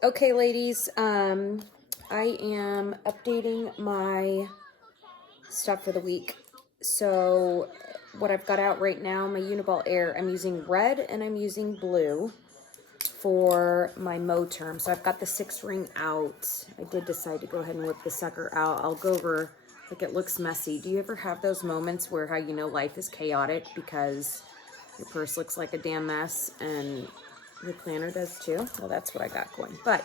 Okay, ladies, I am updating my stuff for the week. So what I've got out right now, my Uniball Air, I'm using red and I'm using blue for my MOTERM. So I've got the 6-ring out. I did decide to go ahead and whip the sucker out. I'll go over, like, it looks messy. Do you ever have those moments where how you know life is chaotic because your purse looks like a damn mess and your planner does too? Well, that's what I got going. But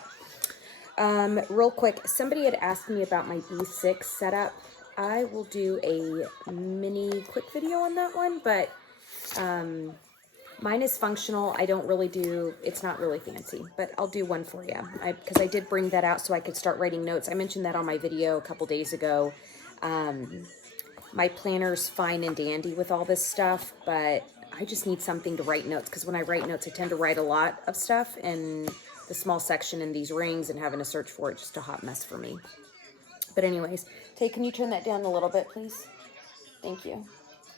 real quick, somebody had asked me about my B6 setup. I will do a mini quick video on that one, but mine is functional. I don't really do, it's not really fancy, but I'll do one for you because I did bring that out so I could start writing notes. I mentioned that on my video a couple days ago. My planner's fine and dandy with all this stuff, but I just need something to write notes because when I write notes, I tend to write a lot of stuff and the small section in these rings and having to search for it, just a hot mess for me. But anyways, Tay, can you turn that down a little bit, please? Thank you.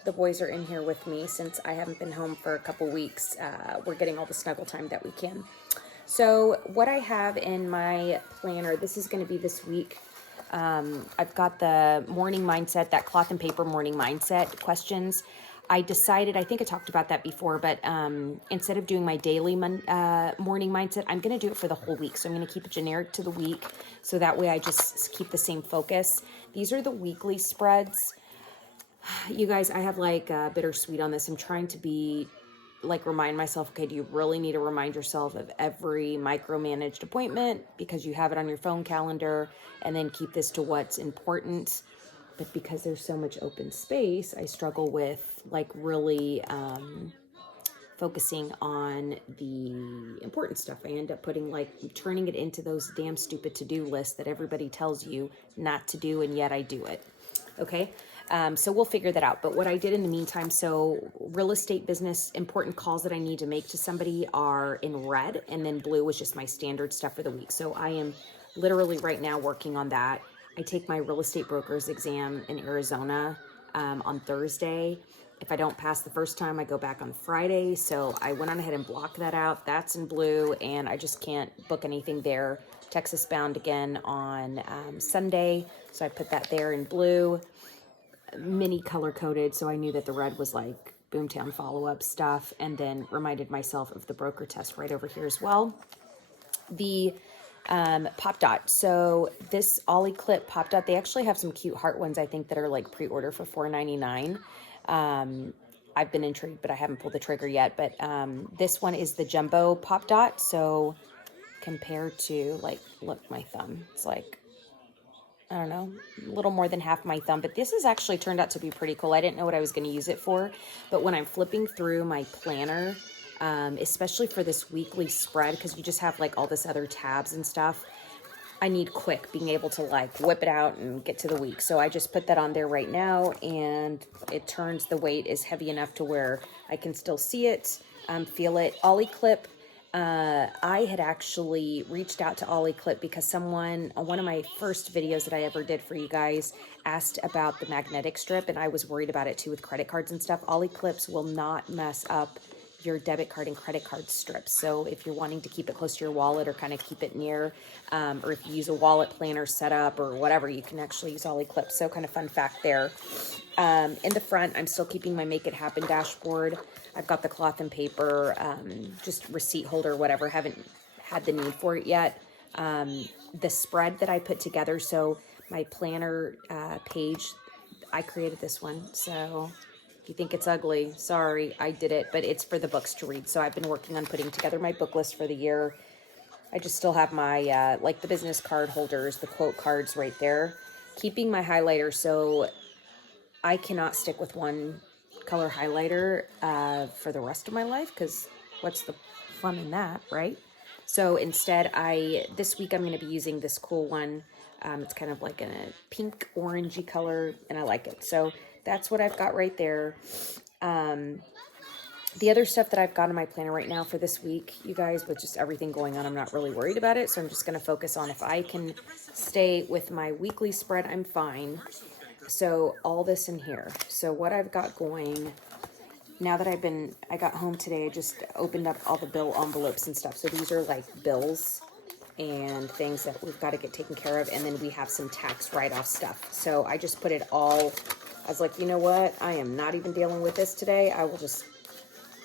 The boys are in here with me since I haven't been home for a couple weeks. We're getting all the snuggle time that we can. So what I have in my planner, this is going to be this week. I've got the morning mindset, that cloth and paper morning mindset questions. I decided, I think I talked about that before, but instead of doing my daily morning mindset, I'm going to do it for the whole week. So I'm going to keep it generic to the week. So that way I just keep the same focus. These are the weekly spreads. You guys, I have like bittersweet on this. I'm trying to be like, remind myself, okay, do you really need to remind yourself of every micromanaged appointment because you have it on your phone calendar, and then keep this to what's important. But because there's so much open space, I struggle with like really focusing on the important stuff. I end up putting turning it into those damn stupid to-do lists that everybody tells you not to do, and yet I do it. Okay. So we'll figure that out. But what I did in the meantime, so real estate business, important calls that I need to make to somebody are in red, and then blue was just my standard stuff for the week. So I am literally right now working on that. I take my real estate broker's exam in Arizona on Thursday. If I don't pass the first time, I go back on Friday. So I went on ahead and blocked that out. That's in blue, and I just can't book anything there. Texas bound again on Sunday. So I put that there in blue, mini color coded. So I knew that the red was like Boomtown follow-up stuff, and then reminded myself of the broker test right over here as well. The Pop Dot. So this Ollie Clip Pop Dot, they actually have some cute heart ones, I think, that are like pre-order for $4.99. I've been intrigued, but I haven't pulled the trigger yet. But this one is the Jumbo Pop Dot. So compared to, like, look, my thumb, it's like, I don't know, a little more than half my thumb, but this has actually turned out to be pretty cool. I didn't know what I was going to use it for, but when I'm flipping through my planner, especially for this weekly spread, because you just have like all this other tabs and stuff, I need quick being able to like whip it out and get to the week. So I just put that on there right now, and it turns, the weight is heavy enough to where I can still see it, feel it. Ollie Clip. I had actually reached out to Ollie Clip because someone on one of my first videos that I ever did for you guys asked about the magnetic strip, and I was worried about it too with credit cards and stuff. Ollie Clips will not mess up your debit card and credit card strips. So if you're wanting to keep it close to your wallet or kind of keep it near, or if you use a wallet planner setup or whatever, you can actually use Ollie Clips. So kind of fun fact there. In the front, I'm still keeping my Make It Happen dashboard. I've got the cloth and paper, just receipt holder, whatever. Haven't had the need for it yet. The spread that I put together, so my planner page, I created this one. So if you think it's ugly, sorry, I did it, but it's for the books to read. So I've been working on putting together my book list for the year. I just still have my, like the business card holders, the quote cards right there. Keeping my highlighter, so I cannot stick with one color highlighter for the rest of my life, because what's the fun in that, right? So instead, this week I'm going to be using this cool one. It's kind of like in a pink orangey color, and I like it. So that's what I've got right there. The other stuff that I've got in my planner right now for this week, you guys, with just everything going on, I'm not really worried about it. So I'm just going to focus on, if I can stay with my weekly spread, I'm fine. So all this in here. So what I've got going, now that I got home today, I just opened up all the bill envelopes and stuff. So these are like bills. and things that we've got to get taken care of. And then we have some tax write-off stuff. So I just put it all, I was like, you know what? I am not even dealing with this today. I will just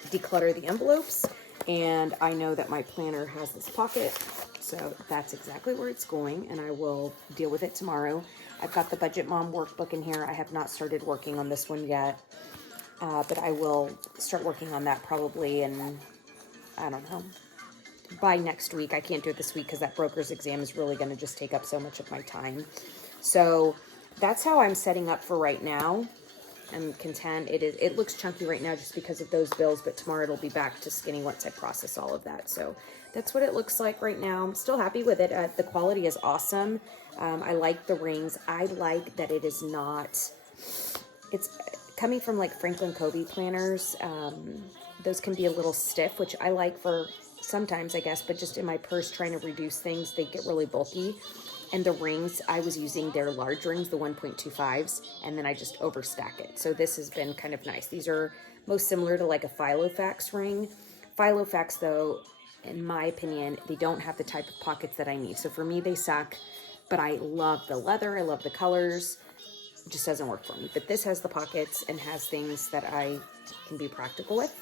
declutter the envelopes. And I know that my planner has this pocket, so that's exactly where it's going, and I will deal with it tomorrow. I've got the Budget Mom workbook in here. I have not started working on this one yet, but I will start working on that probably in, I don't know, by next week. I can't do it this week because that broker's exam is really going to just take up so much of my time. So that's how I'm setting up for right now. I'm content. It looks chunky right now just because of those bills, but tomorrow it'll be back to skinny once I process all of that. So that's what it looks like right now. I'm still happy with it. The quality is awesome. I like the rings. I like that it is not, it's coming from like Franklin Covey planners. Those can be a little stiff, which I like for sometimes, I guess, but just in my purse trying to reduce things, they get really bulky. And the rings, I was using their large rings, the 1.25s, and then I just overstack it. So this has been kind of nice. These are most similar to like a Filofax ring. Filofax, though, in my opinion, they don't have the type of pockets that I need. So for me, they suck, but I love the leather. I love the colors. It just doesn't work for me. But this has the pockets and has things that I can be practical with.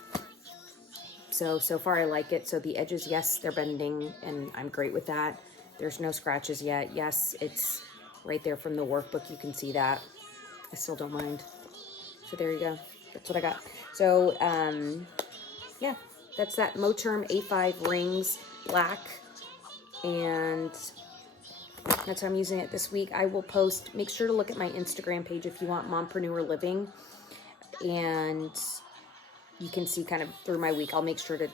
So far I like it. So the edges, yes, they're bending, and I'm great with that. There's no scratches yet. Yes, it's right there from the workbook. You can see that. I still don't mind. So there you go. That's what I got. So, yeah, that's that MOTERM A5 rings, black. And that's how I'm using it this week. I will post, make sure to look at my Instagram page if you want Mompreneur Living. And you can see kind of through my week. I'll make sure to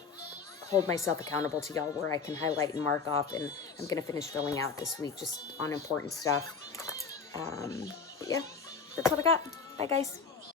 hold myself accountable to y'all where I can highlight and mark off, and I'm going to finish filling out this week just on important stuff. But yeah, that's what I got. Bye, guys.